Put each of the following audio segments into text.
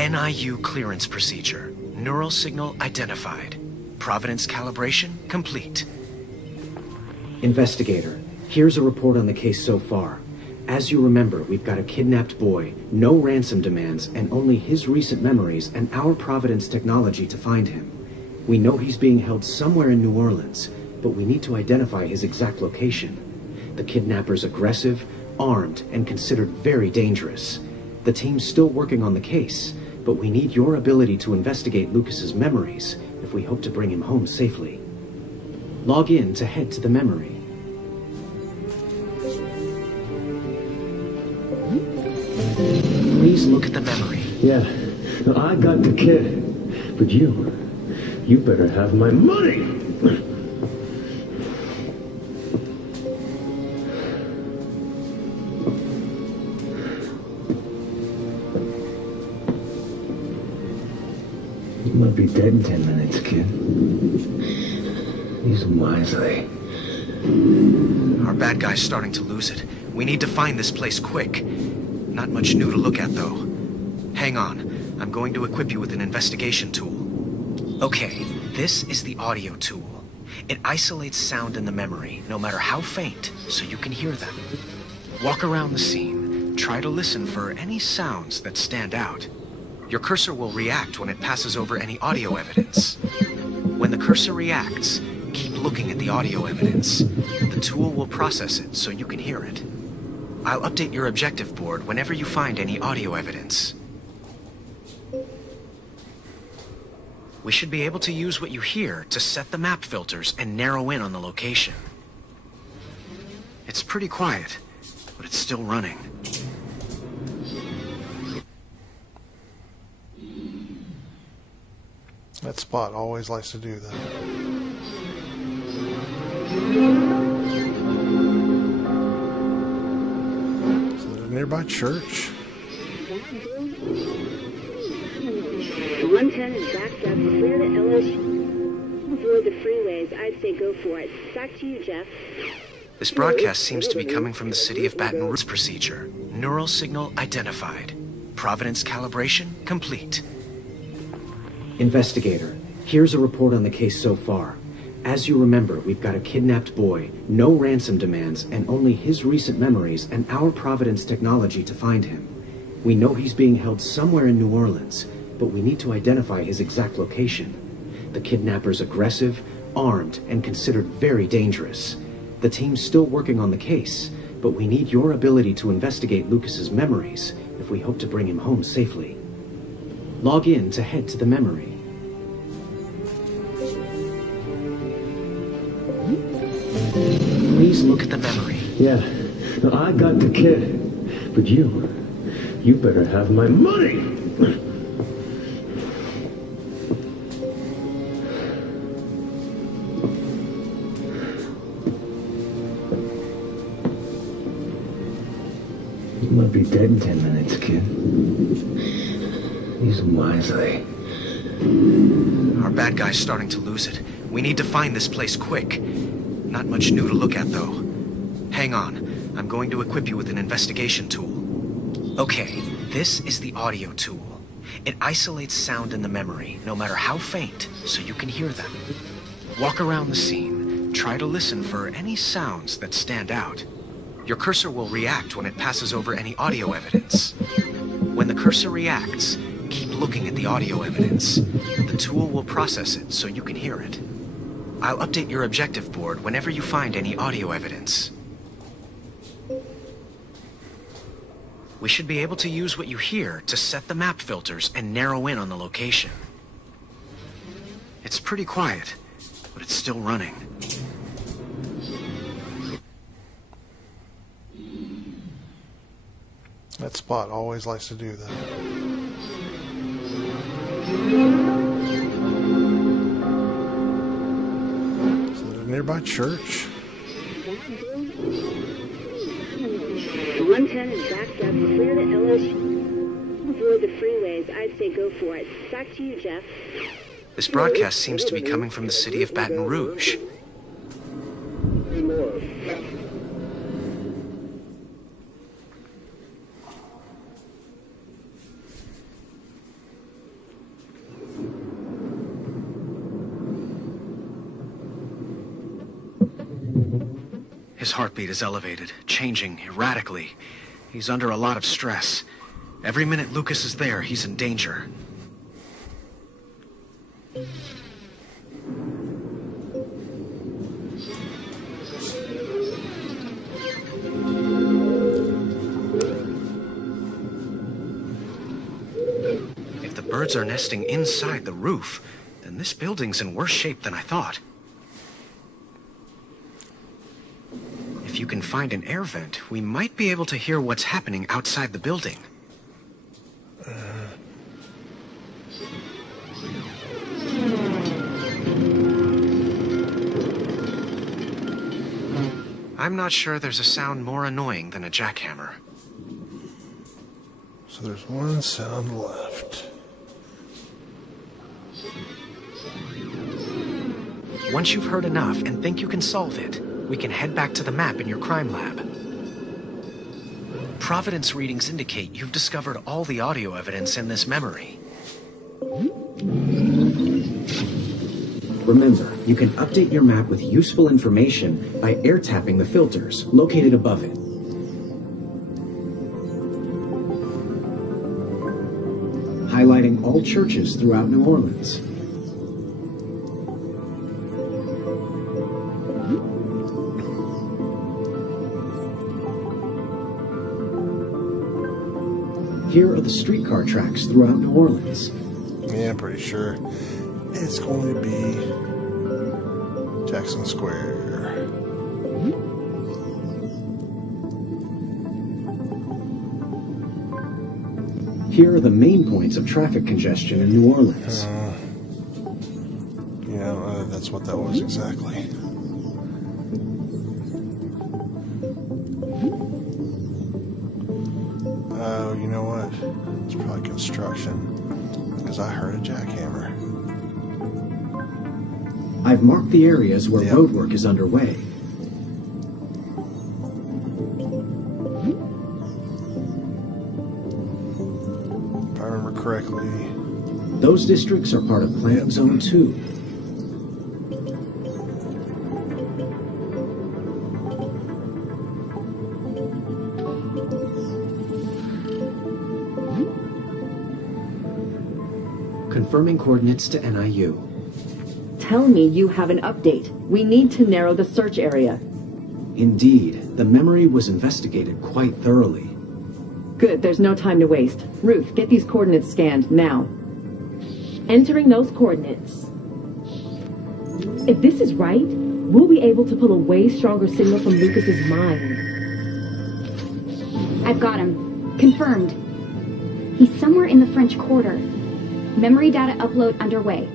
NIU clearance procedure. Neural signal identified. Provenance calibration complete. Investigator, here's a report on the case so far. As you remember, we've got a kidnapped boy, no ransom demands, and only his recent memories and our Providence technology to find him. We know he's being held somewhere in New Orleans, but we need to identify his exact location. The kidnapper's aggressive, armed, and considered very dangerous. The team's still working on the case, but we need your ability to investigate Lucas's memories if we hope to bring him home safely. Log in to head to the memory. Please look at the memory. Yeah, I got the kid, but you better have my money! You might be dead in 10 minutes, kid. Use them wisely. Our bad guy's starting to lose it. We need to find this place quick. Not much new to look at, though. Hang on. I'm going to equip you with an investigation tool. Okay, this is the audio tool. It isolates sound in the memory, no matter how faint, so you can hear them. Walk around the scene. Try to listen for any sounds that stand out. Your cursor will react when it passes over any audio evidence. When the cursor reacts, keep looking at the audio evidence. The tool will process it so you can hear it. I'll update your objective board whenever you find any audio evidence. We should be able to use what you hear to set the map filters and narrow in on the location. It's pretty quiet, but it's still running. That Spot always likes to do that. Is it a nearby church? 110 is backed up, clear to LSU. Avoid the freeways, I'd say go for it. Back to you, Jeff. This broadcast seems to be coming from the city of Baton Rouge. Procedure. Neural signal identified. Provenance calibration complete. Investigator, here's a report on the case so far. As you remember, we've got a kidnapped boy, no ransom demands, and only his recent memories and our Providence technology to find him. We know he's being held somewhere in New Orleans, but we need to identify his exact location. The kidnapper's aggressive, armed, and considered very dangerous. The team's still working on the case, but we need your ability to investigate Lucas's memories if we hope to bring him home safely. Log in to head to the memory. Please look at the memory. Yeah, I got the kid, but you better have my money! You might be dead in 10 minutes, kid. Use them wisely. Our bad guy's starting to lose it. We need to find this place quick. Not much new to look at, though. Hang on. I'm going to equip you with an investigation tool. Okay, this is the audio tool. It isolates sound in the memory, no matter how faint, so you can hear them. Walk around the scene. Try to listen for any sounds that stand out. Your cursor will react when it passes over any audio evidence. When the cursor reacts, keep looking at the audio evidence. The tool will process it so you can hear it. I'll update your objective board whenever you find any audio evidence. We should be able to use what you hear to set the map filters and narrow in on the location. It's pretty quiet, but it's still running. That Spot always likes to do that. Is it a nearby church? 110 is backed up, clear to LSU. Avoid the freeways, I'd say go for it. Back to you, Jeff. This broadcast seems to be coming from the city of Baton Rouge. His heartbeat is elevated, changing erratically. He's under a lot of stress. Every minute Lucas is there, he's in danger. If the birds are nesting inside the roof, then this building's in worse shape than I thought. If you can find an air vent, we might be able to hear what's happening outside the building. I'm not sure there's a sound more annoying than a jackhammer. So there's one sound left. Once you've heard enough and think you can solve it, we can head back to the map in your crime lab. Providence readings indicate you've discovered all the audio evidence in this memory. Remember, you can update your map with useful information by air tapping the filters located above it. Highlighting all churches throughout New Orleans. Here are the streetcar tracks throughout New Orleans. Yeah, I'm pretty sure it's going to be Jackson Square. Here are the main points of traffic congestion in New Orleans. Yeah, that's what that was exactly. Oh, you know what? It's probably construction, because I heard a jackhammer. I've marked the areas where roadwork is underway. If I remember correctly. Those districts are part of Plant Zone 2. Confirming coordinates to NIU. Tell me you have an update. We need to narrow the search area. Indeed, the memory was investigated quite thoroughly. Good, there's no time to waste. Ruth, get these coordinates scanned, now. Entering those coordinates. If this is right, we'll be able to pull a way stronger signal from Lucas's mind. I've got him. Confirmed. He's somewhere in the French Quarter. Memory data upload underway.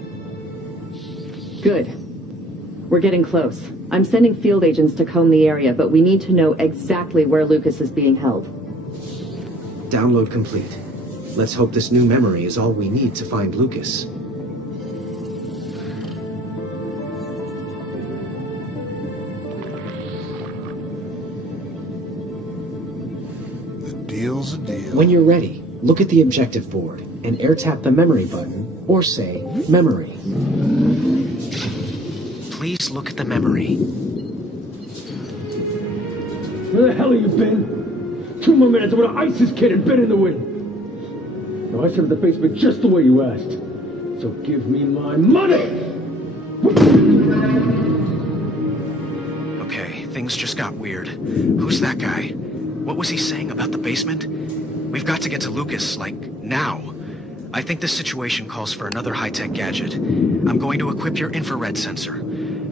Good. We're getting close. I'm sending field agents to comb the area, but we need to know exactly where Lucas is being held. Download complete. Let's hope this new memory is all we need to find Lucas. The deal's a deal. When you're ready, look at the objective board and air tap the memory button, or say, memory. Please look at the memory. Where the hell have you been? 2 more minutes, I would have iced this kid and been in the wind. Now I served the basement just the way you asked. So give me my money! Okay, things just got weird. Who's that guy? What was he saying about the basement? We've got to get to Lucas, like, now. I think this situation calls for another high-tech gadget. I'm going to equip your infrared sensor.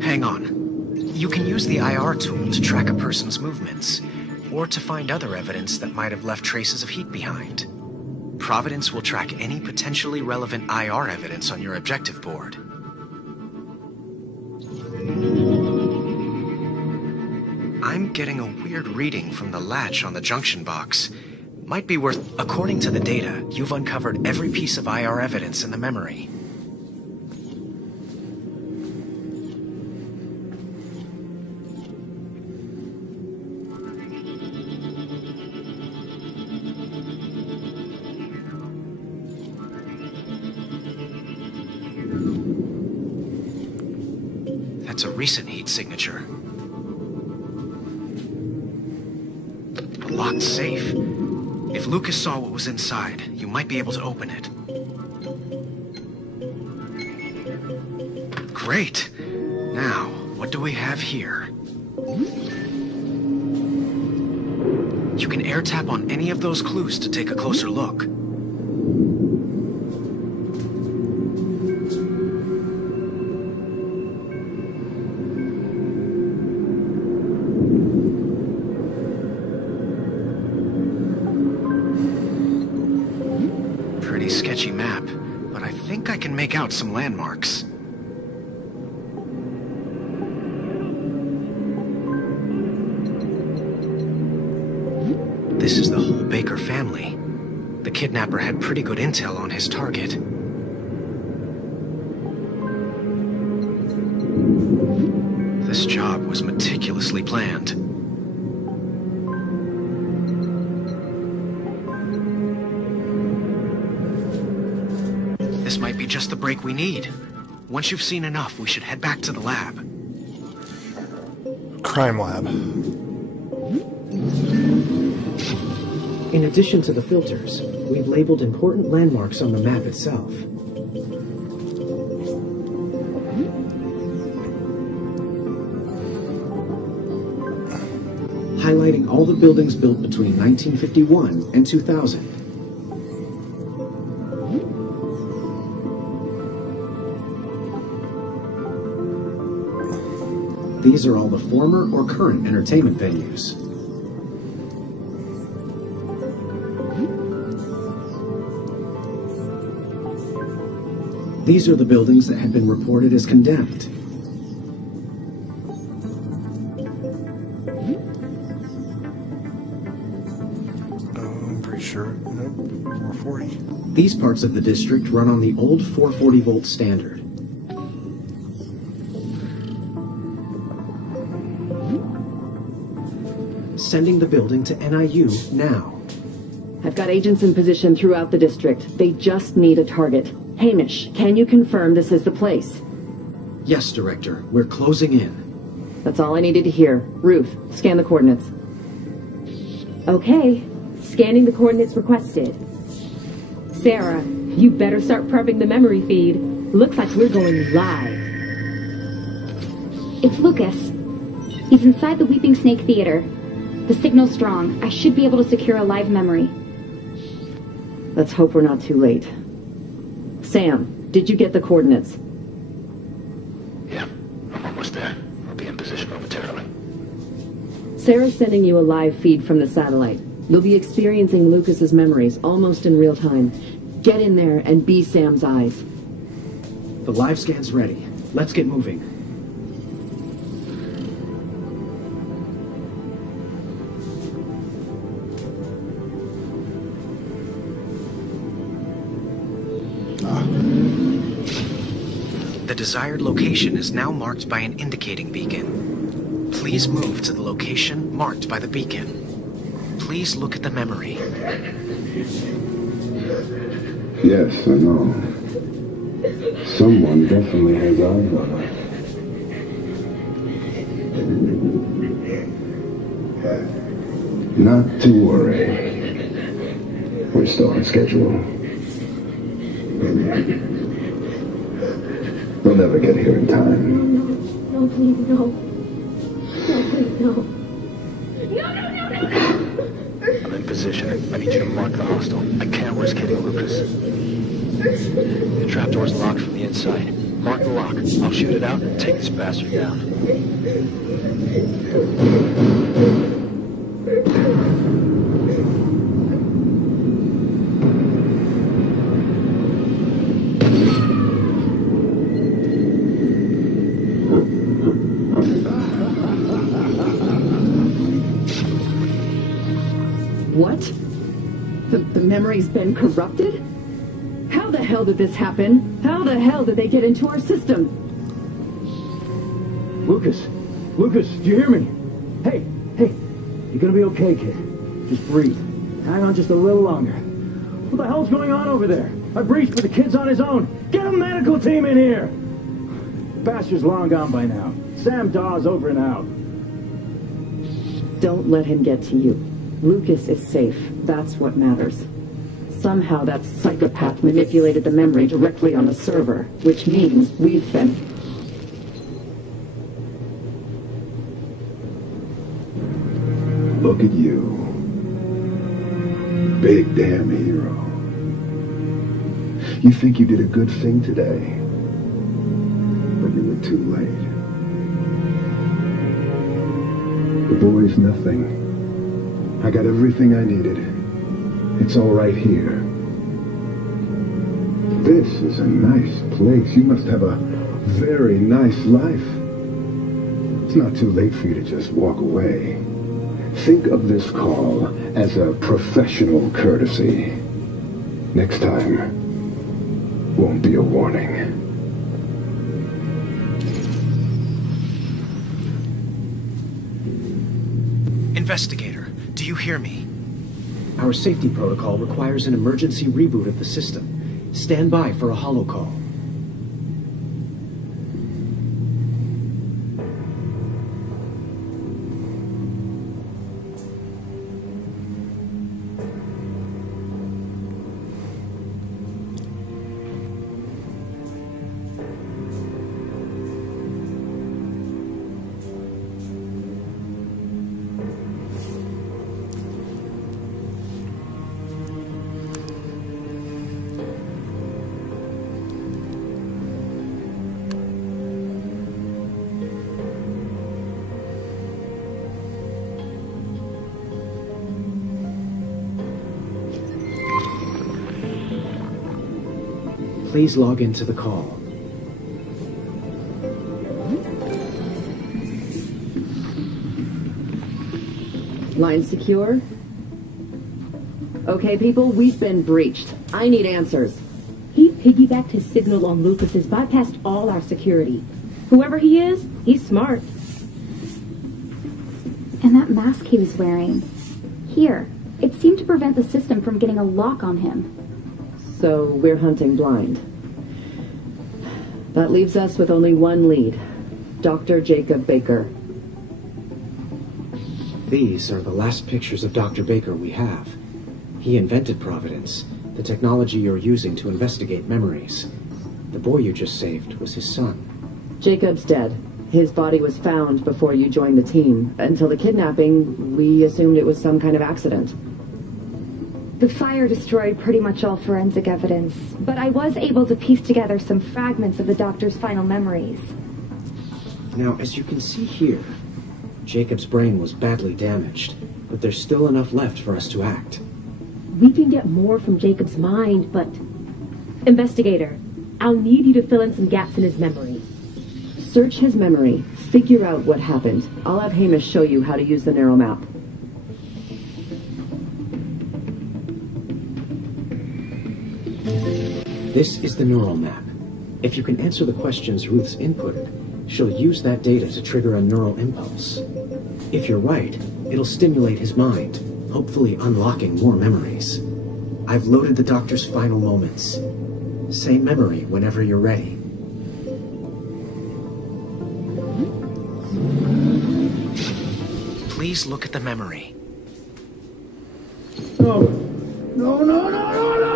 Hang on. You can use the IR tool to track a person's movements, or to find other evidence that might have left traces of heat behind. Providence will track any potentially relevant IR evidence on your objective board. I'm getting a weird reading from the latch on the junction box. Might be worth... According to the data, you've uncovered every piece of IR evidence in the memory. That's a recent heat signature. locked safe. If Lucas saw what was inside, you might be able to open it. Great! Now, what do we have here? You can air tap on any of those clues to take a closer look. Pretty sketchy map, but I think I can make out some landmarks. This is the whole Baker family. The kidnapper had pretty good intel on his target. This job was meticulously planned. This might be just the break we need. Once you've seen enough, we should head back to the lab. Crime lab. In addition to the filters, we've labeled important landmarks on the map itself. Highlighting all the buildings built between 1951 and 2000. These are all the former or current entertainment venues. These are the buildings that had been reported as condemned. I'm pretty sure, nope, 440. These parts of the district run on the old 440-volt standard. Sending the building to NIU now. I've got agents in position throughout the district. They just need a target. Hamish, can you confirm this is the place? Yes, Director. We're closing in. That's all I needed to hear. Ruth, scan the coordinates. Okay. Scanning the coordinates requested. Sarah, you better start prepping the memory feed. Looks like we're going live. It's Lucas. He's inside the Weeping Snake Theater. The signal's strong. I should be able to secure a live memory. Let's hope we're not too late. Sam, did you get the coordinates? Yeah, I'm almost there. I'll be in position momentarily. Sarah's sending you a live feed from the satellite. You'll be experiencing Lucas's memories almost in real time. Get in there and be Sam's eyes. The live scan's ready. Let's get moving. The desired location is now marked by an indicating beacon. Please move to the location marked by the beacon. Please look at the memory. Yes, I know. Someone definitely has eyes on us. Not to worry. We're still on schedule. We'll never get here in time. No, please, no. No, please, no. No. I'm in position. I need you to mark the hostile. I can't risk hitting Lucas. The trapdoor's locked from the inside. Mark the lock. I'll shoot it out and take this bastard down. What? The memory's been corrupted? How the hell did this happen? How the hell did they get into our system? Lucas, do you hear me? Hey, you're gonna be okay, kid. Just breathe. Hang on just a little longer. What the hell's going on over there? I breached, but the kid's on his own. Get a medical team in here! Bastard's long gone by now. Sam Dawes over and out. Don't let him get to you. Lucas is safe. That's what matters. Somehow that psychopath manipulated the memory directly on the server, which means we've been... Look at you. Big damn hero. You think you did a good thing today, but you were too late. The boy's nothing. I got everything I needed. It's all right here. This is a nice place. You must have a very nice life. It's not too late for you to just walk away. Think of this call as a professional courtesy. Next time won't be a warning. Investigator, do you hear me? Our safety protocol requires an emergency reboot of the system. Stand by for a holo call. Please log into the call. Line secure? Okay, people, we've been breached. I need answers. He piggybacked his signal on Lucas's, bypassed all our security. Whoever he is, he's smart. And that mask he was wearing. Here. It seemed to prevent the system from getting a lock on him. So we're hunting blind. That leaves us with only one lead. Dr. Jacob Baker. These are the last pictures of Dr. Baker we have. He invented Providence, the technology you're using to investigate memories. The boy you just saved was his son. Jacob's dead. His body was found before you joined the team. Until the kidnapping, we assumed it was some kind of accident. The fire destroyed pretty much all forensic evidence, but I was able to piece together some fragments of the doctor's final memories. Now, as you can see here, Jacob's brain was badly damaged, but there's still enough left for us to act. We can get more from Jacob's mind, but... Investigator, I'll need you to fill in some gaps in his memory. Search his memory, figure out what happened. I'll have Hamish show you how to use the neural map. This is the neural map. If you can answer the questions Ruth's inputted, she'll use that data to trigger a neural impulse. If you're right, it'll stimulate his mind, hopefully unlocking more memories. I've loaded the doctor's final moments. Say memory whenever you're ready. Please look at the memory. No! No, no, no, no, no!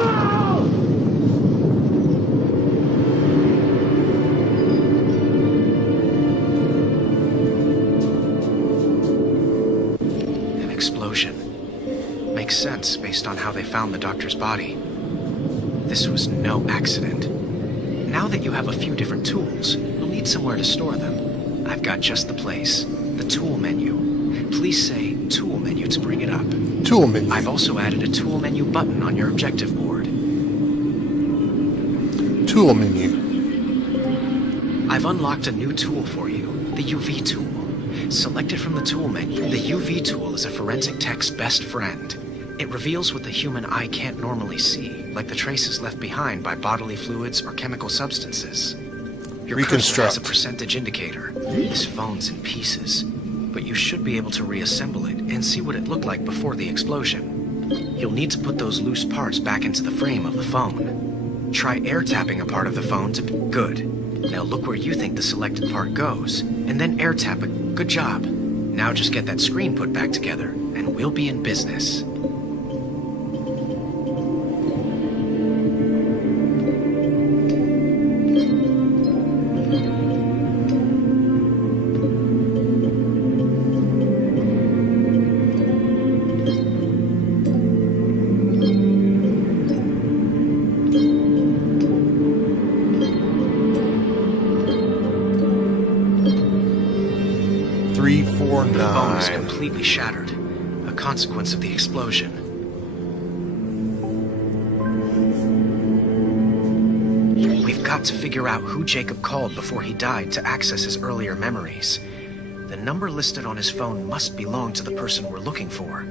An explosion. Makes sense based on how they found the doctor's body. This was no accident. Now that you have a few different tools, you'll need somewhere to store them. I've got just the place. The tool menu. Please say tool menu to bring it up. Tool menu. I've also added a tool menu button on your objective board. Tool menu. I've unlocked a new tool for you, the UV tool. Select it from the tool menu. The UV tool is a forensic tech's best friend. It reveals what the human eye can't normally see, like the traces left behind by bodily fluids or chemical substances. Your cursor has a percentage indicator. This phone's in pieces, but you should be able to reassemble it and see what it looked like before the explosion. You'll need to put those loose parts back into the frame of the phone. Try air tapping a part of the phone to... Good. Now look where you think the selected part goes, and then air tap it. Good job. Now just get that screen put back together, and we'll be in business. The phone is completely shattered, a consequence of the explosion. We've got to figure out who Jacob called before he died to access his earlier memories. The number listed on his phone must belong to the person we're looking for.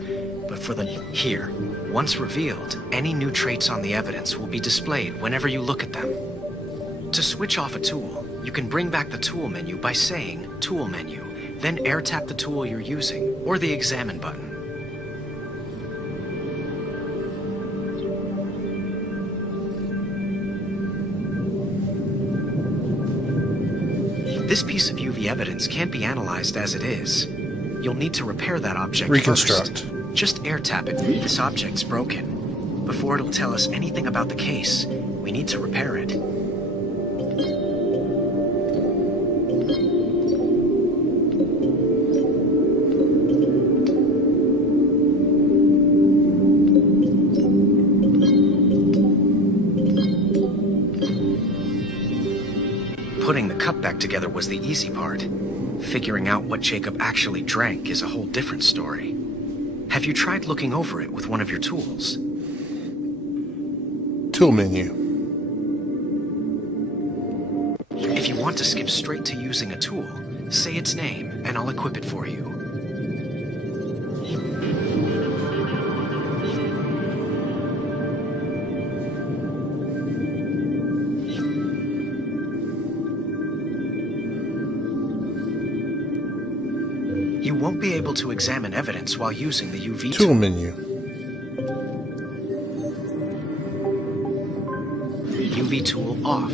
But for the... Here, once revealed, any new traits on the evidence will be displayed whenever you look at them. To switch off a tool, you can bring back the tool menu by saying Tool Menu. Then air tap the tool you're using, or the Examine button. This piece of UV evidence can't be analyzed as it is. You'll need to repair that object Reconstruct. first. Just air tap it. This object's broken. Before it'll tell us anything about the case, we need to repair it. Putting the cup back together was the easy part. Figuring out what Jacob actually drank is a whole different story. Have you tried looking over it with one of your tools? Tool menu. If you want to skip straight to using a tool, say its name and I'll equip it for you. You won't be able to examine evidence while using the UV tool. Tool menu. UV tool off.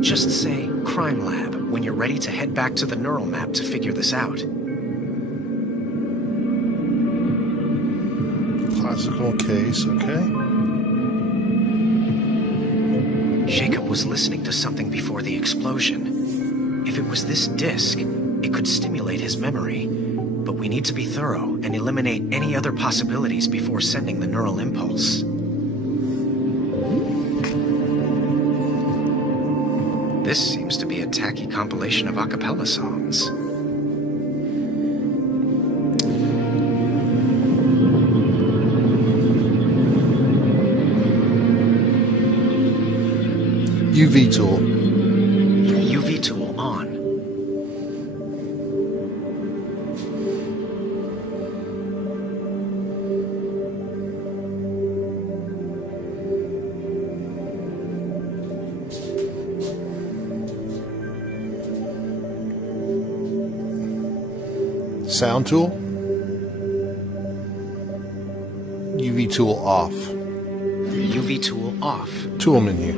Just say Crime Lab when you're ready to head back to the neural map to figure this out. Classical case, okay. Jacob was listening to something before the explosion. If it was this disc, it could stimulate his memory. But we need to be thorough and eliminate any other possibilities before sending the neural impulse. This seems to be a tacky compilation of a cappella songs. UV tool. UV tool on. Sound tool. UV tool off. UV tool off. Tool menu.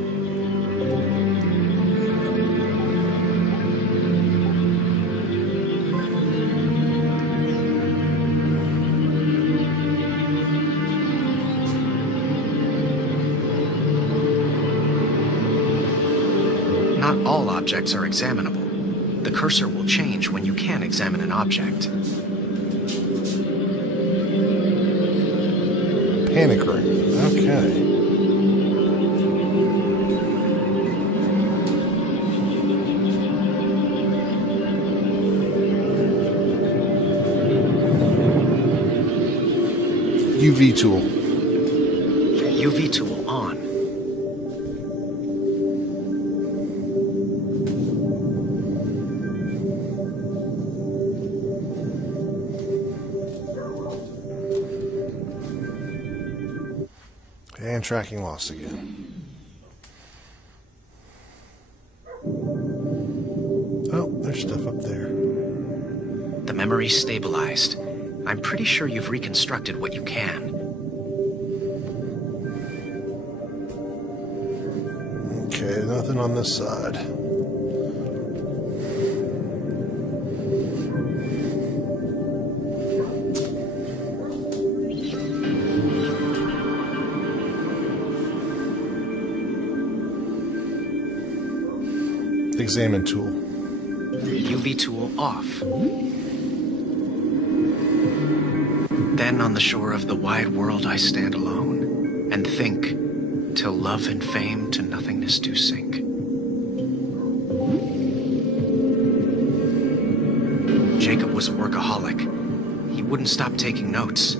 Not all objects are examinable. The cursor will change when you can examine an object. Panic room. Okay. UV tool. UV tool on. And tracking lost again. Oh, there's stuff up there. The memory's stabilized. I'm pretty sure you've reconstructed what you can. Okay, nothing on this side. Examine tool. UV tool off. Then on the shore of the wide world I stand alone, and think, till love and fame to nothingness do sink. Jacob was a workaholic. He wouldn't stop taking notes.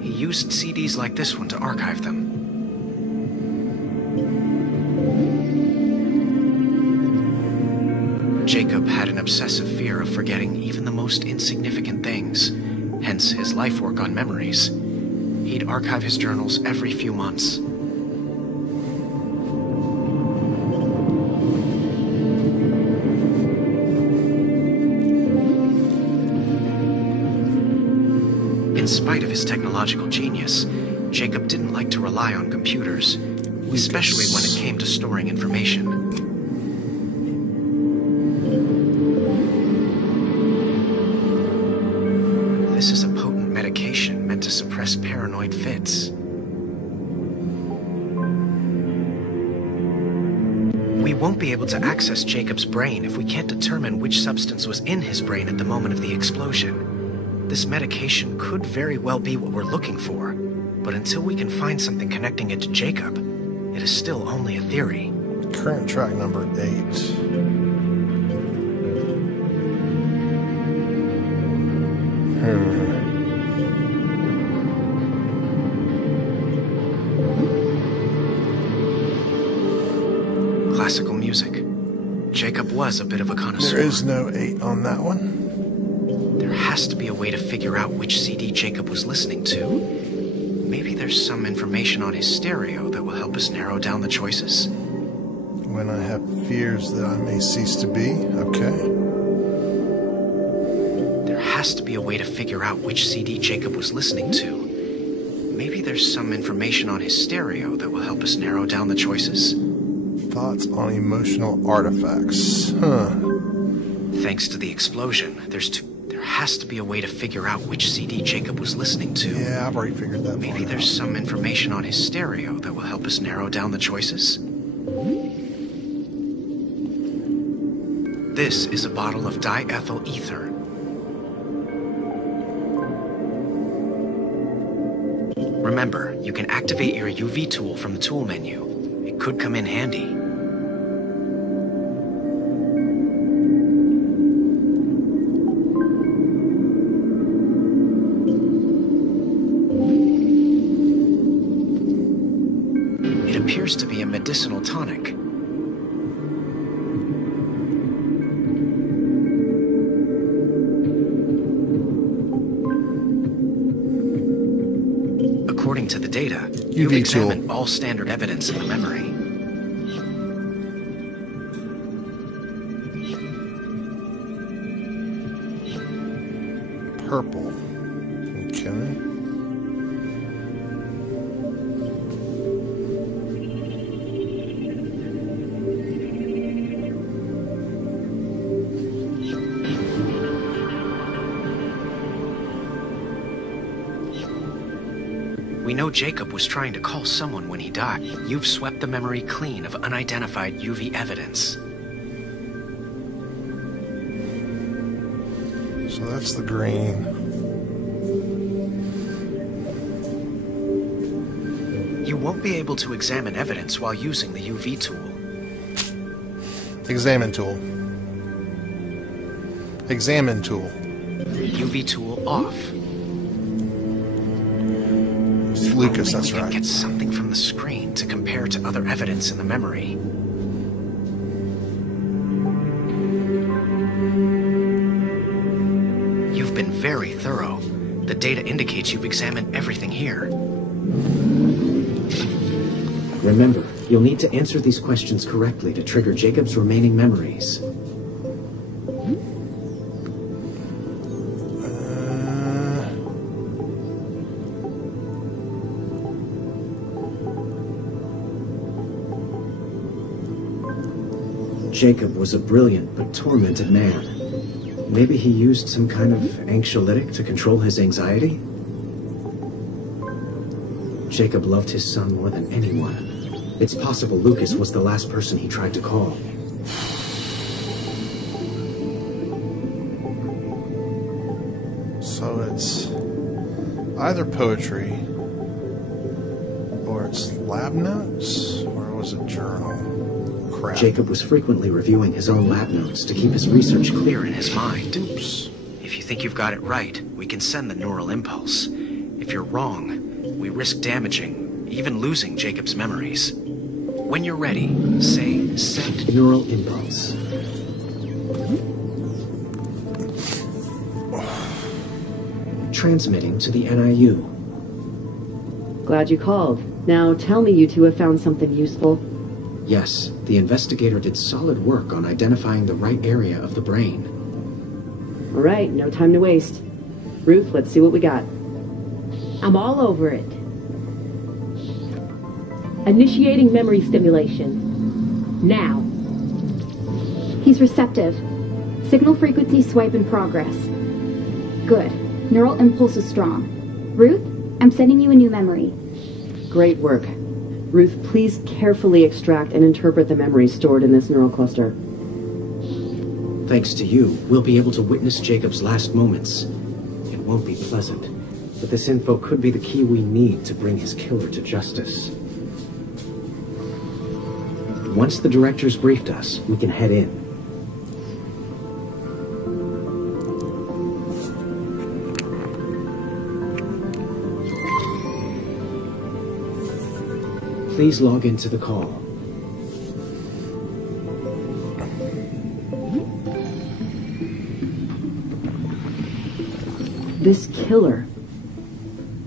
He used CDs like this one to archive them. Jacob had an obsessive fear of forgetting even the most insignificant things, hence his life work on memories. He'd archive his journals every few months. In spite of his technological genius, Jacob didn't like to rely on computers, especially when it came to storing information. This is a potent medication meant to suppress paranoid fits. We won't be able to access Jacob's brain if we can't determine which substance was in his brain at the moment of the explosion. This medication could very well be what we're looking for, but until we can find something connecting it to Jacob, it is still only a theory. Current track number 8. Classical music. Jacob was a bit of a connoisseur. There is no 8 on that one. There has to be a way to figure out which CD Jacob was listening to. Maybe there's some information on his stereo that will help us narrow down the choices. When I have fears that I may cease to be, okay. There has to be a way to figure out which CD Jacob was listening to. Maybe there's some information on his stereo that will help us narrow down the choices. Thoughts on emotional artifacts. Huh. Thanks to the explosion, there has to be a way to figure out which CD Jacob was listening to. Yeah, I've already figured that. Maybe there's some information on his stereo that will help us narrow down the choices. This is a bottle of diethyl ether. Remember, you can activate your UV tool from the tool menu. It could come in handy. It appears to be a medicinal tonic. According to the data, you've examined all standard evidence of the memory. Purple. Okay. We know Jacob was trying to call someone when he died. You've swept the memory clean of unidentified UV evidence. So that's the green. You won't be able to examine evidence while using the UV tool. Examine tool. Examine tool. UV tool off. Lucas, that's right. Get something from the screen to compare to other evidence in the memory. You've been very thorough. The data indicates you've examined everything here. Remember, you'll need to answer these questions correctly to trigger Jacob's remaining memories. Jacob was a brilliant but tormented man. Maybe he used some kind of anxiolytic to control his anxiety? Jacob loved his son more than anyone. It's possible Lucas was the last person he tried to call. it's either poetry, or it's lab notes, or was it journal? Crap. Jacob was frequently reviewing his own lab notes to keep his research clear in his mind. Oops. If you think you've got it right, we can send the neural impulse. If you're wrong, we risk damaging, even losing Jacob's memories. When you're ready, say, send neural impulse. Transmitting to the NIU. Glad you called. Now tell me you two have found something useful. Yes, the investigator did solid work on identifying the right area of the brain. All right, no time to waste. Ruth, let's see what we got. I'm all over it. Initiating memory stimulation. Now. He's receptive. Signal frequency swipe in progress. Good. Neural impulse is strong. Ruth, I'm sending you a new memory. Great work. Ruth, please carefully extract and interpret the memories stored in this neural cluster. Thanks to you, we'll be able to witness Jacob's last moments. It won't be pleasant, but this info could be the key we need to bring his killer to justice. Once the directors briefed us, we can head in. Please log into the call. This killer,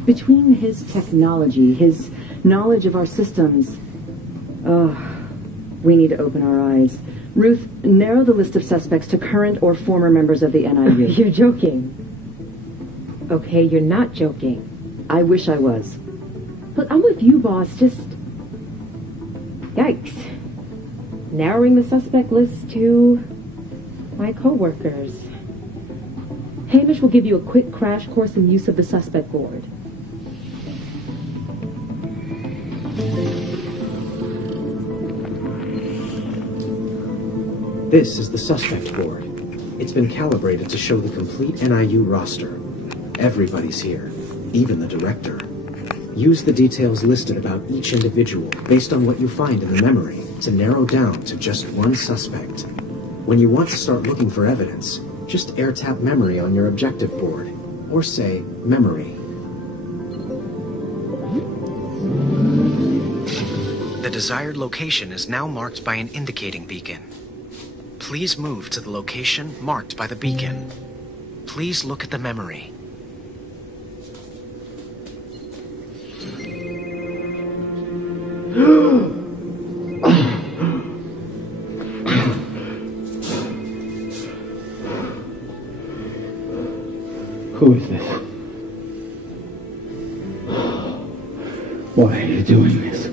between his technology, his knowledge of our systems, we need to open our eyes. Ruth, narrow the list of suspects to current or former members of the NIU. You're joking. Okay, you're not joking. I wish I was. But I'm with you, boss. Just... yikes. Narrowing the suspect list to my co-workers. Hamish will give you a quick crash course in use of the suspect board. This is the suspect board. It's been calibrated to show the complete NIU roster. Everybody's here, even the director. Use the details listed about each individual based on what you find in the memory to narrow down to just one suspect. When you want to start looking for evidence, just air tap memory on your objective board, or say memory. The desired location is now marked by an indicating beacon. Please move to the location marked by the beacon. Please look at the memory. Who is this? Why are you doing this?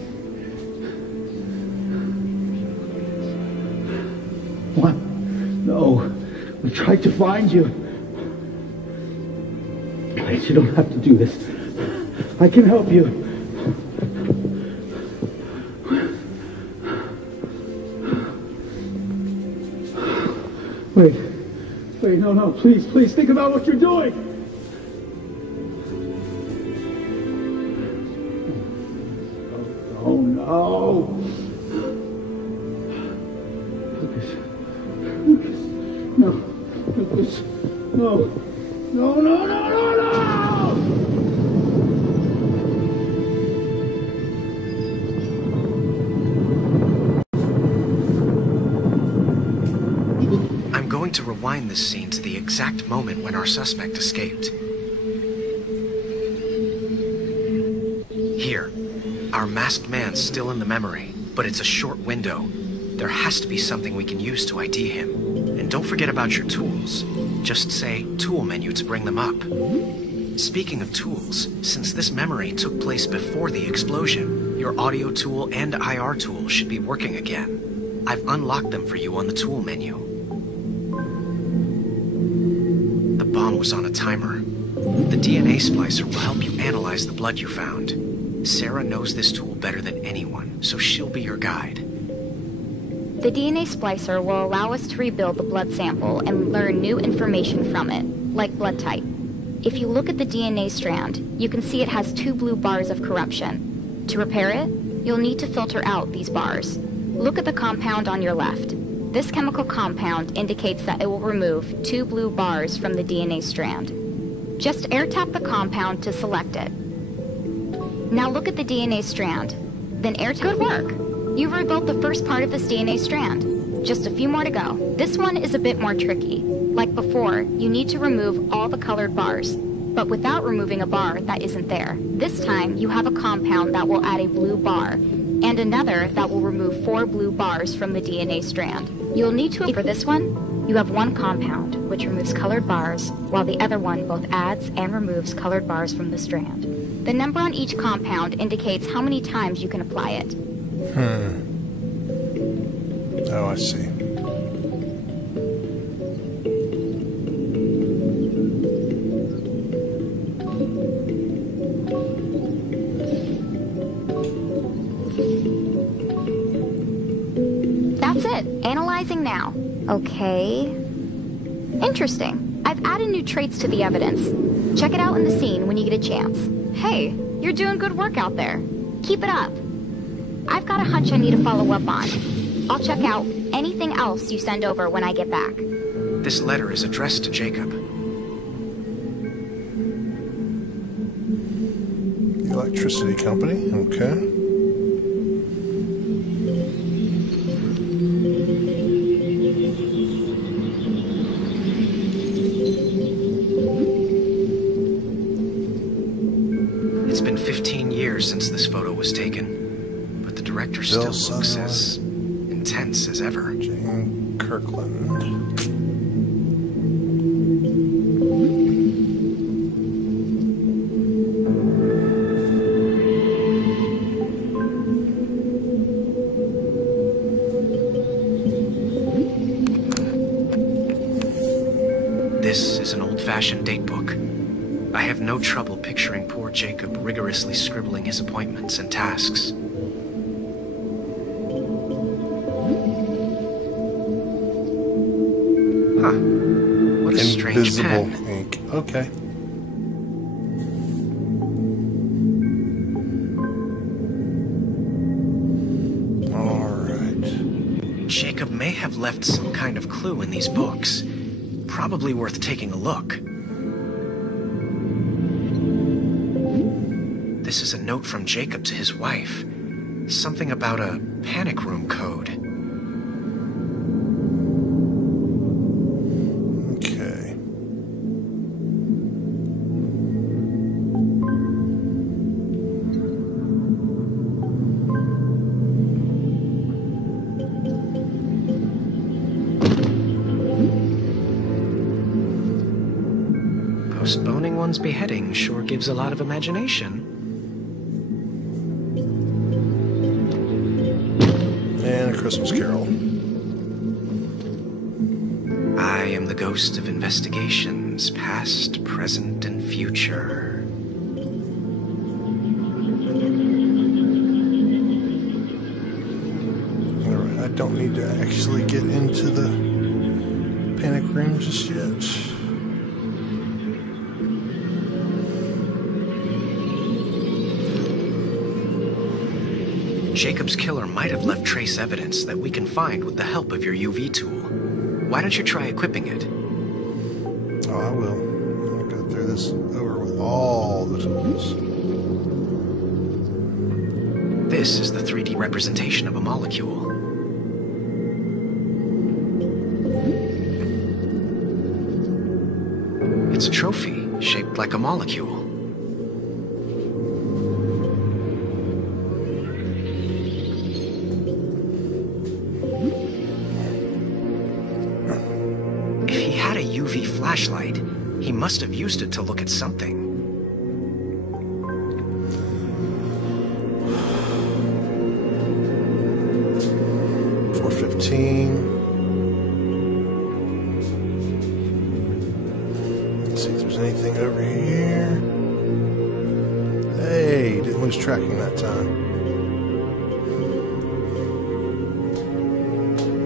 What? No. We tried to find you. Please, you don't have to do this. I can help you. Wait, no, please, think about what you're doing! Oh, no! Lucas, no, Lucas, no! To rewind this scene to the exact moment when our suspect escaped. Here, our masked man's still in the memory, but it's a short window. There has to be something we can use to ID him. And don't forget about your tools. Just say tool menu to bring them up. Speaking of tools, since this memory took place before the explosion, your audio tool and IR tool should be working again. I've unlocked them for you on the tool menu. The bomb was on a timer. The DNA splicer will help you analyze the blood you found. Sarah knows this tool better than anyone, so she'll be your guide. The DNA splicer will allow us to rebuild the blood sample and learn new information from it, like blood type. If you look at the DNA strand, you can see it has 2 blue bars of corruption. To repair it, you'll need to filter out these bars. Look at the compound on your left. This chemical compound indicates that it will remove 2 blue bars from the DNA strand. Just air tap the compound to select it. Now look at the DNA strand. Then air tap. Good work! You've rebuilt the first part of this DNA strand. Just a few more to go. This one is a bit more tricky. Like before, you need to remove all the colored bars, but without removing a bar that isn't there. This time, you have a compound that will add a blue bar, and another that will remove 4 blue bars from the DNA strand. You'll need to, for this one, you have one compound, which removes colored bars, while the other one both adds and removes colored bars from the strand. The number on each compound indicates how many times you can apply it. Oh, I see. That's it. Analyzing now. Okay. Interesting. I've added new traits to the evidence. Check it out in the scene when you get a chance. Hey, you're doing good work out there. Keep it up. I've got a hunch I need to follow up on. I'll check out anything else you send over when I get back. This letter is addressed to Jacob. The electricity company, okay. It's been 15 years since this photo was taken, but the director still looks as intense as ever. Jane Kirkland. This is an old-fashioned date book. I have no trouble picturing poor Jacob rigorously scribbling his appointments and tasks. Huh. What a strange pen. Invisible ink. Okay. Alright. Jacob may have left some kind of clue in these books. Probably worth taking a look. This is a note from Jacob to his wife. Something about a panic room code. Okay. Postponing one's beheading sure gives a lot of imagination. And a Christmas Carol. I am the ghost of investigations, past, present, and future. Alright, I don't need to actually get into the panic room just yet. Jacob's killer might have left trace evidence that we can find with the help of your UV tool. Why don't you try equipping it? Oh, I will. I'm going to go through this over with all the tools. This is the 3D representation of a molecule. It's a trophy shaped like a molecule. UV flashlight. He must have used it to look at something. Let's see if there's anything over here. Hey, didn't lose tracking that time.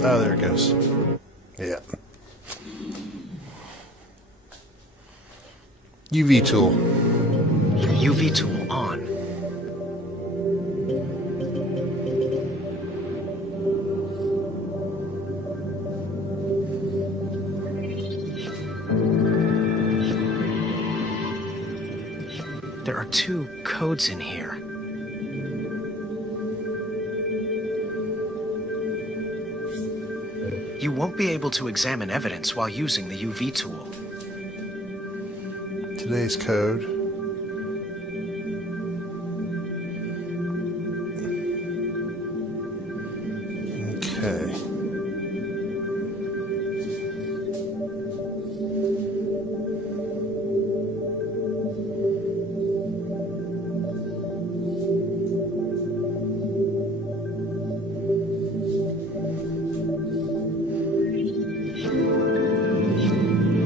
Oh, there it goes. Yeah. UV tool. UV tool on. There are 2 codes in here. You won't be able to examine evidence while using the UV tool. Today's code. Okay.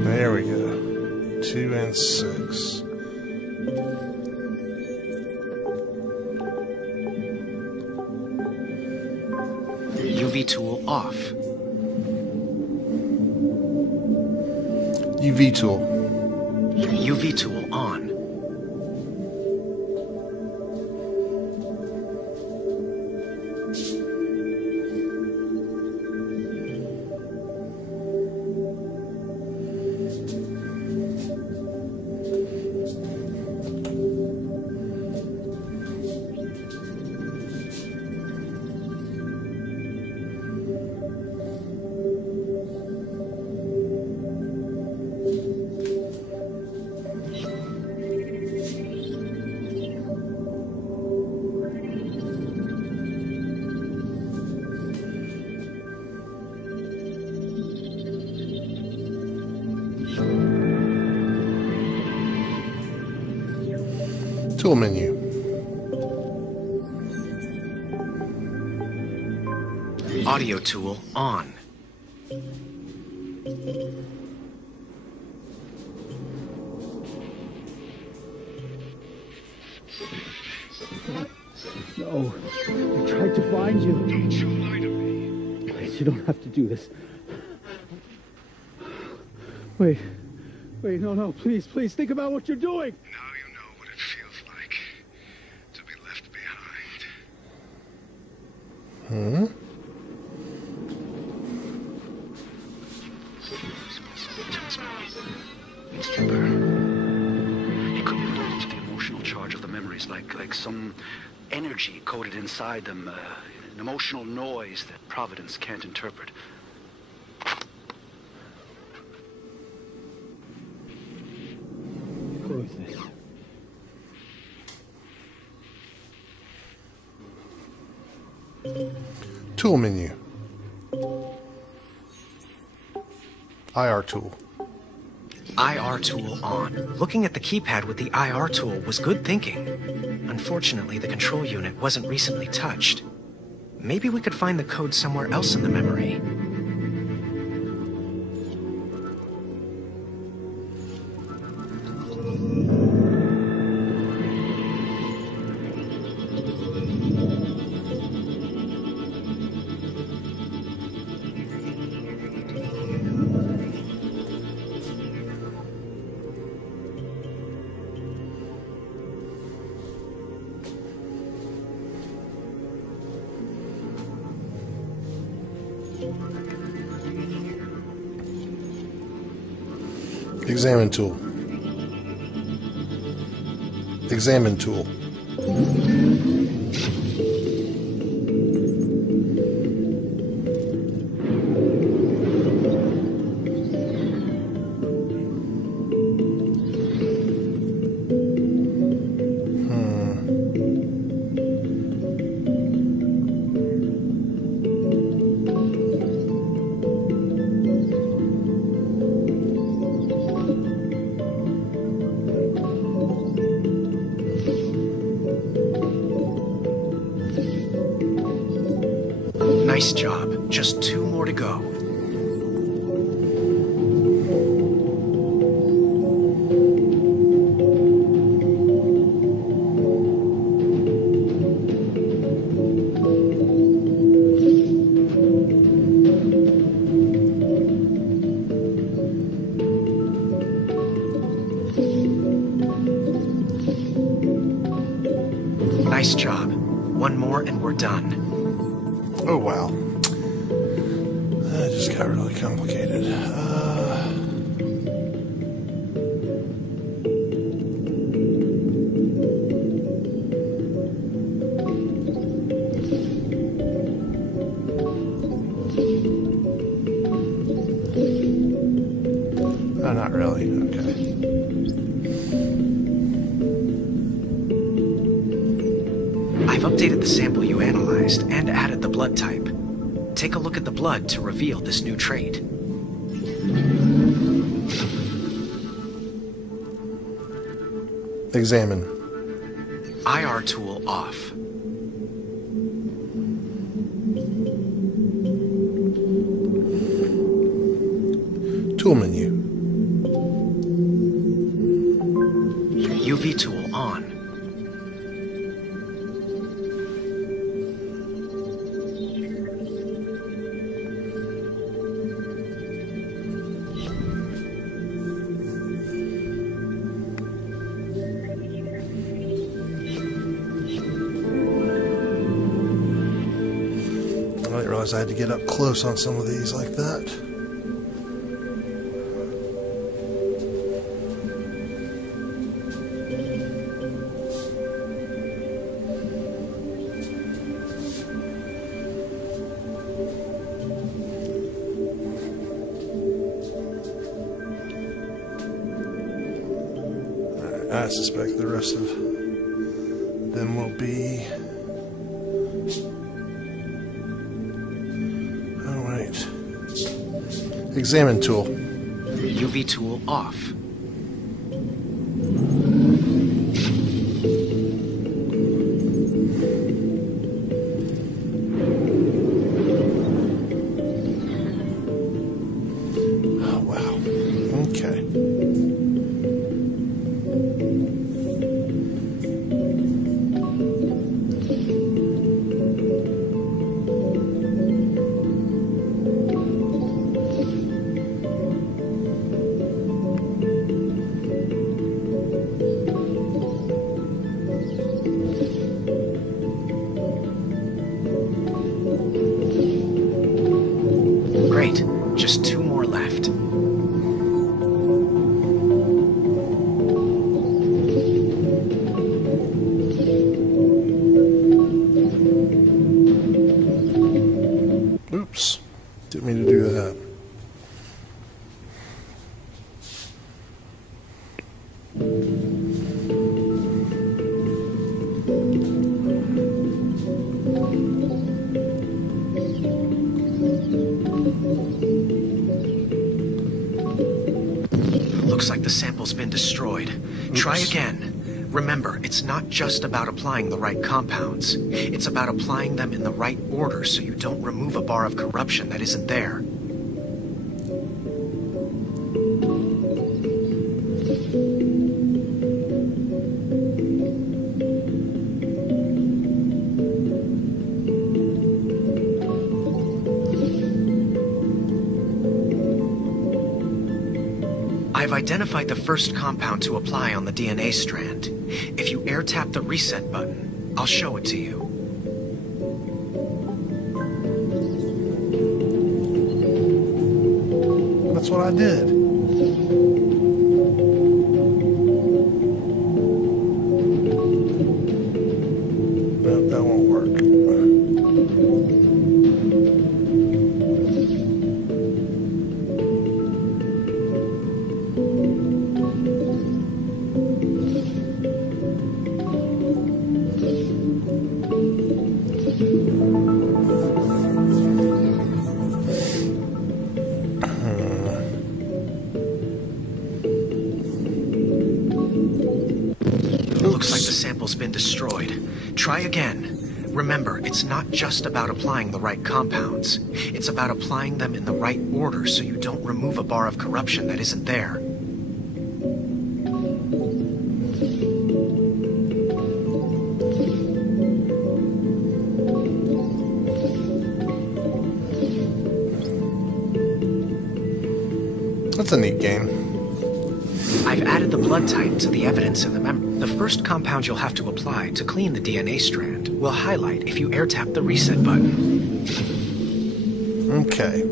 There we go. 2 and 6. UV tool off. UV tool. UV tool on. Tool menu. Audio tool on. No, I tried to find you. Don't you lie to me. Please, you don't have to do this. Wait, no, please, think about what you're doing. Now you know what it feels like to be left behind. Mr. Byrne, it could be related to the emotional charge of the memories, like some energy coded inside them, an emotional noise that Providence can't interpret. Who is this? Tool menu. IR tool. IR tool on. Looking at the keypad with the IR tool was good thinking. Unfortunately, the control unit wasn't recently touched. Maybe we could find the code somewhere else in the memory. Examine tool. Examine tool. Nice job. Just 2 more to go. Nice job. One more and we're done. Oh, wow. That just got really complicated. Oh, not really. Okay. I've updated the sample you analyzed and added the blood type. Take a look at the blood to reveal this new trait. Examine. IR tool off. Tool menu. UV tool on. I didn't realize I had to get up close on some of these like that. I suspect the rest of them will be... Oh, wait. Examine tool. UV tool off. Oh, wow. Okay. Great. Just 2 more left. Oops. Didn't mean to do that. Looks like the sample's been destroyed. Try again. Remember, it's not just about applying the right compounds. It's about applying them in the right order so you don't remove a bar of corruption that isn't there. I've identified the first compound to apply on the DNA strand. If you air tap the reset button, I'll show it to you. That's what I did. Nope, that won't work. Looks like the sample's been destroyed. Try again. Remember, it's not just about applying the right compounds. It's about applying them in the right order so you don't remove a bar of corruption that isn't there. That's a neat game. I've added the blood type to the evidence in the memory. The first compound you'll have to apply to clean the DNA strand will highlight if you air tap the reset button. Okay.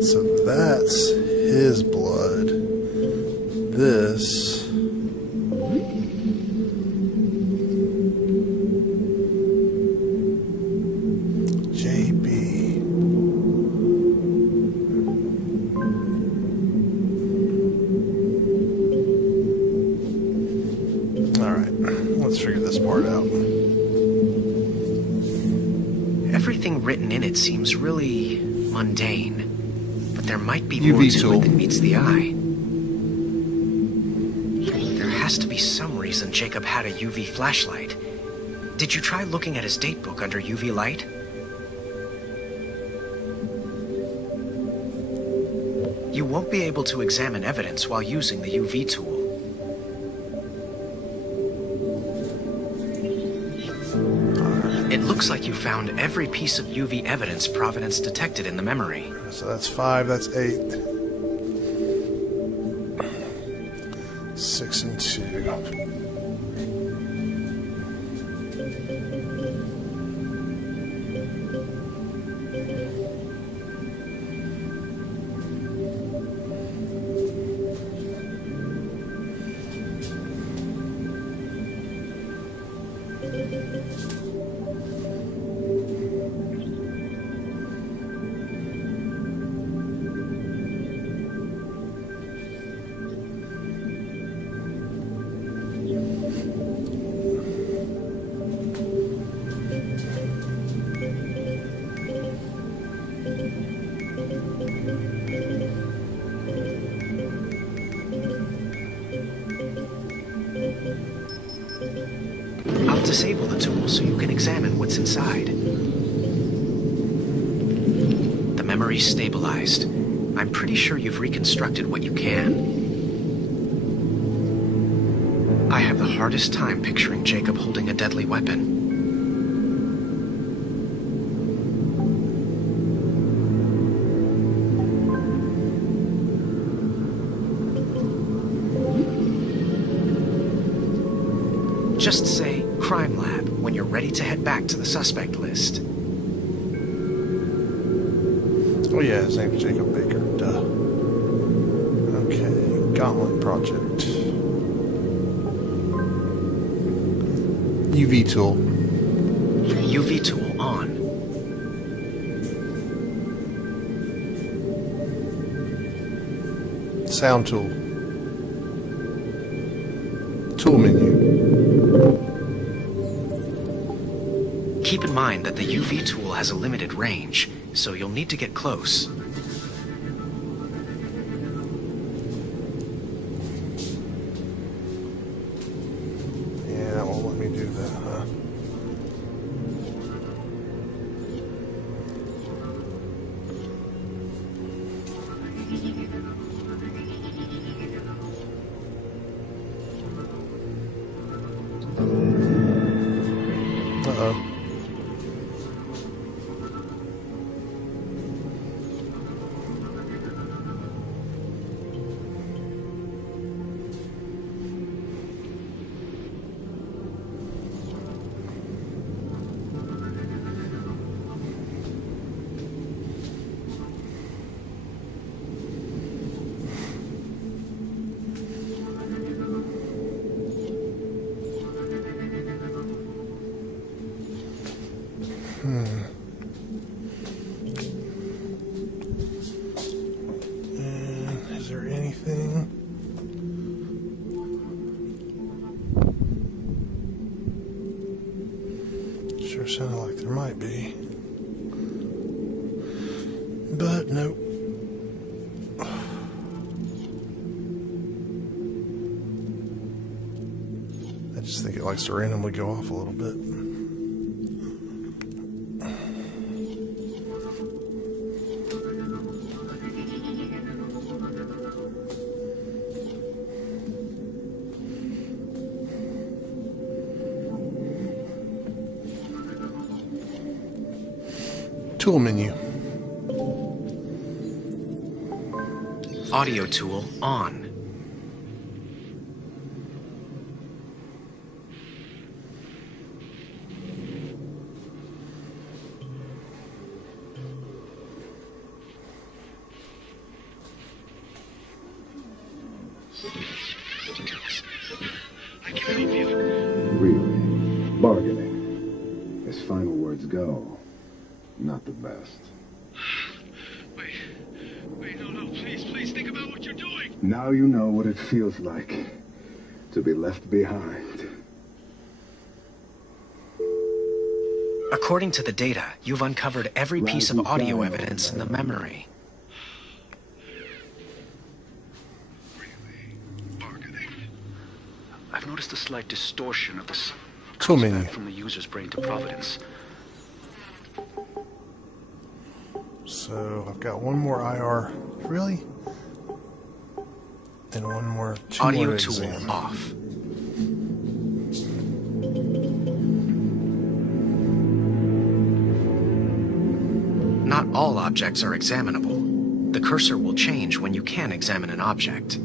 So that's his blood. This... Everything written in it seems really mundane, but there might be more to it than meets the eye. There has to be some reason Jacob had a UV flashlight. Did you try looking at his datebook under UV light? You won't be able to examine evidence while using the UV tool. It looks like you found every piece of UV evidence Providence detected in the memory. So that's 5, that's 8. 6 and 2. I'll disable the tool so you can examine what's inside. The memory's stabilized. I'm pretty sure you've reconstructed what you can. I have the hardest time picturing Jacob holding a deadly weapon. Just say Crime Lab when you're ready to head back to the suspect list. Oh yeah, his name's Jacob Baker. Duh. Okay, Gauntlet Project. UV tool. UV tool on. Sound tool. Tool menu. Keep in mind that the UV tool has a limited range, so you'll need to get close. Yeah, that won't let me do that, huh? Uh-oh. Is there anything? Sure sounded like there might be. But nope. I just think it likes to randomly go off a little bit. Tool menu. Audio tool on. I can help you. Really? Bargaining. As final words go, not the best. Wait, no, please, think about what you're doing. Now you know what it feels like to be left behind. According to the data, you've uncovered every piece of audio evidence in the memory. I've noticed a slight distortion of the Tool menu. from the user's brain to Providence. So I've got one more IR, really? And one more Audio two-way tool exam. off. Not all objects are examinable. The cursor will change when you can examine an object.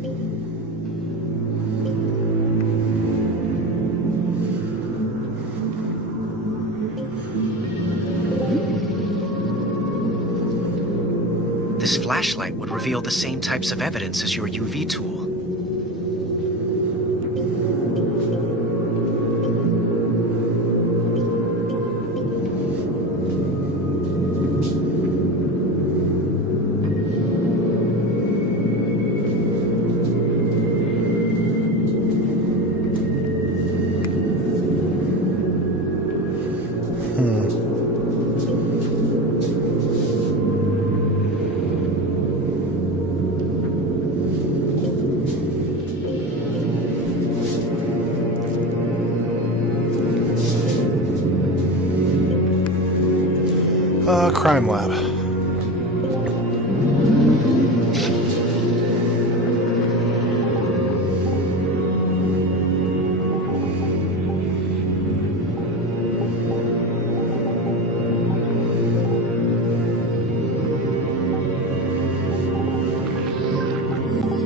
This flashlight would reveal the same types of evidence as your UV tool. Crime lab.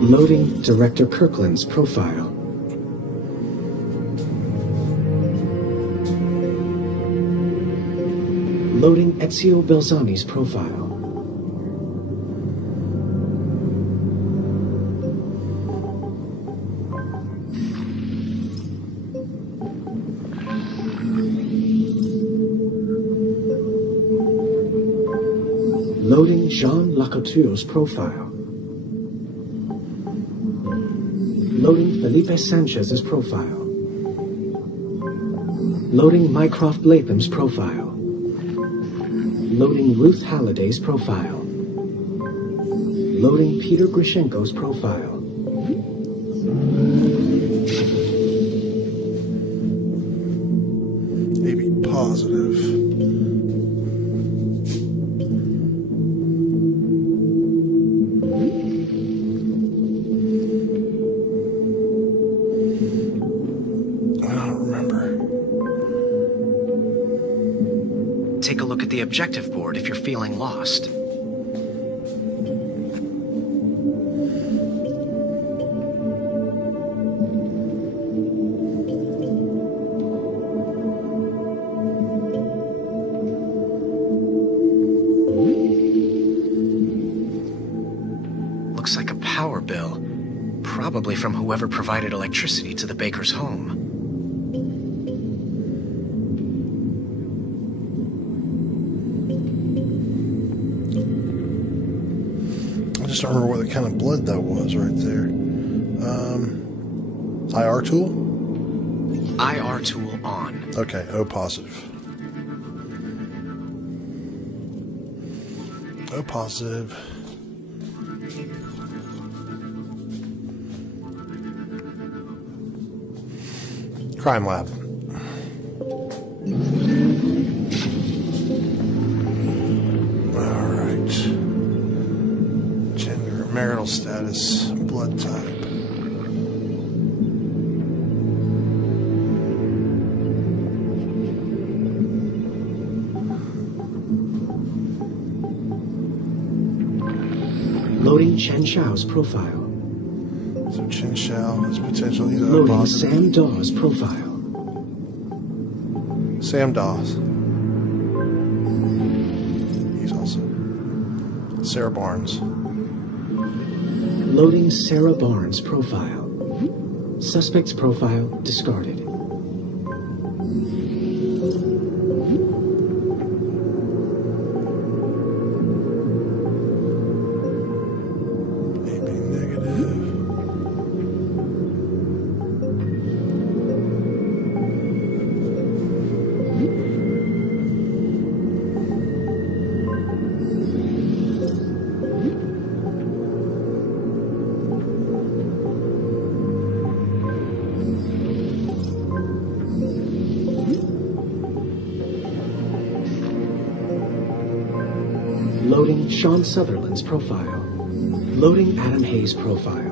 Loading Director Kirkland's profile. Loading Ezio Belzami's profile. Loading Jean Lacouture's profile. Loading Felipe Sanchez's profile. Loading Mycroft Latham's profile. Loading Ruth Halliday's profile. Loading Peter Grishenko's profile. Maybe positive. Take a look at the objective board if you're feeling lost. Looks like a power bill, probably from whoever provided electricity to the baker's home. I just don't remember what kind of blood that was right there. IR tool? IR tool on. Okay, O positive. O positive. Crime lab. Alright. Gender, marital status, blood type. Loading Chen Xiao's profile. So Chen Xiao is potentially the Loading positive. Sam Dawes' profile. Sam Dawes. He's also Sarah Barnes. Loading Sarah Barnes' profile. Suspect's profile discarded. Loading Sean Sutherland's profile. Loading Adam Hayes' profile.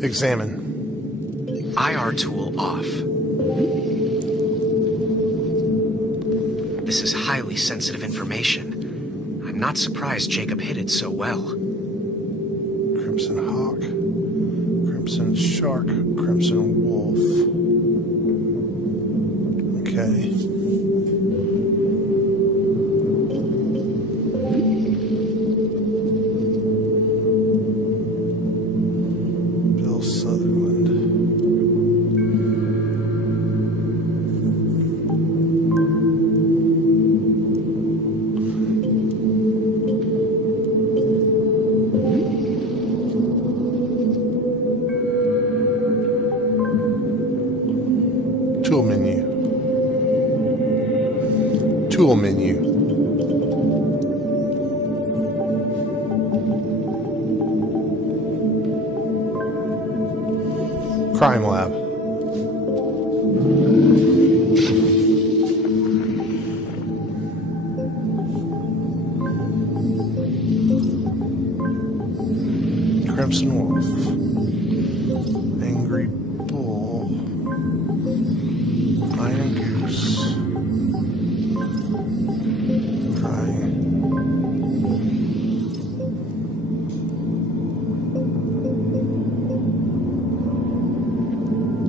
Examine. IR tool off. This is highly sensitive information. I'm not surprised Jacob hid it so well. Crimson Hawk. Crimson Shark. Crimson Wolf. Okay. Tool menu. Tool menu. Crime lab. Crimson Wolf. Angry Bull. Iron Goose. Crying.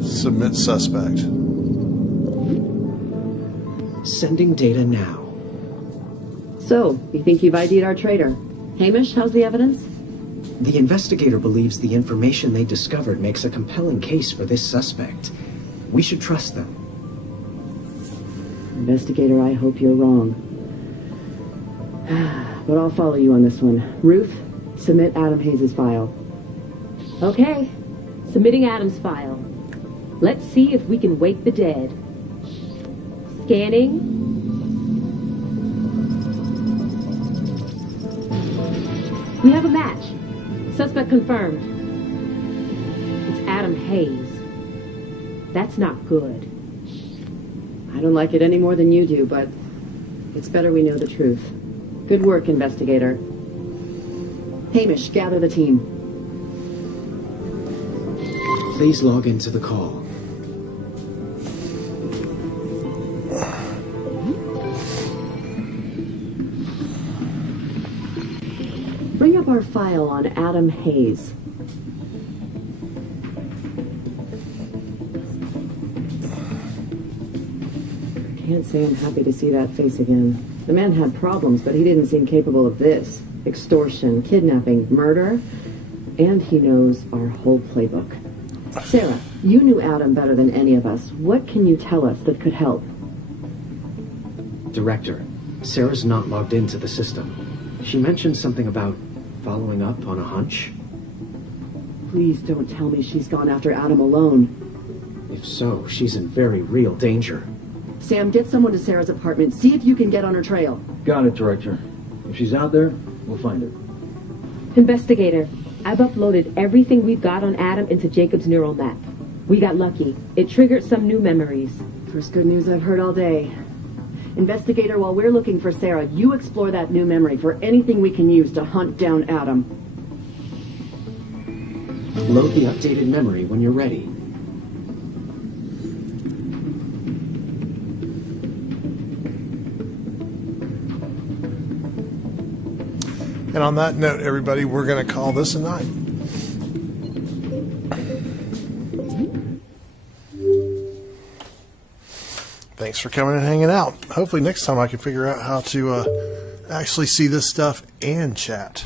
Submit suspect. Sending data now. So, you think you've ID'd our traitor? Hamish, how's the evidence? The investigator believes the information they discovered makes a compelling case for this suspect. We should trust them. Investigator, I hope you're wrong. But I'll follow you on this one. Ruth, submit Adam Hayes' file. Okay. Submitting Adam's file. Let's see if we can wake the dead. Scanning. We have a match. Suspect confirmed. It's Adam Hayes. That's not good. I don't like it any more than you do, but it's better we know the truth. Good work, investigator. Hamish, gather the team. Please log into the call. Bring up our file on Adam Hayes. Can't say I'm happy to see that face again. The man had problems, but he didn't seem capable of this. Extortion, kidnapping, murder, and he knows our whole playbook. Sarah, you knew Adam better than any of us. What can you tell us that could help? Director, Sarah's not logged into the system. She mentioned something about following up on a hunch. Please don't tell me she's gone after Adam alone. If so, she's in very real danger. Sam, get someone to Sarah's apartment. See if you can get on her trail. Got it, Director. If she's out there, we'll find her. Investigator, I've uploaded everything we've got on Adam into Jacob's neural map. We got lucky. It triggered some new memories. First good news I've heard all day. Investigator, while we're looking for Sarah, you explore that new memory for anything we can use to hunt down Adam. Load the updated memory when you're ready. And on that note, everybody, we're going to call this a night. Thanks for coming and hanging out. Hopefully next time I can figure out how to actually see this stuff and chat.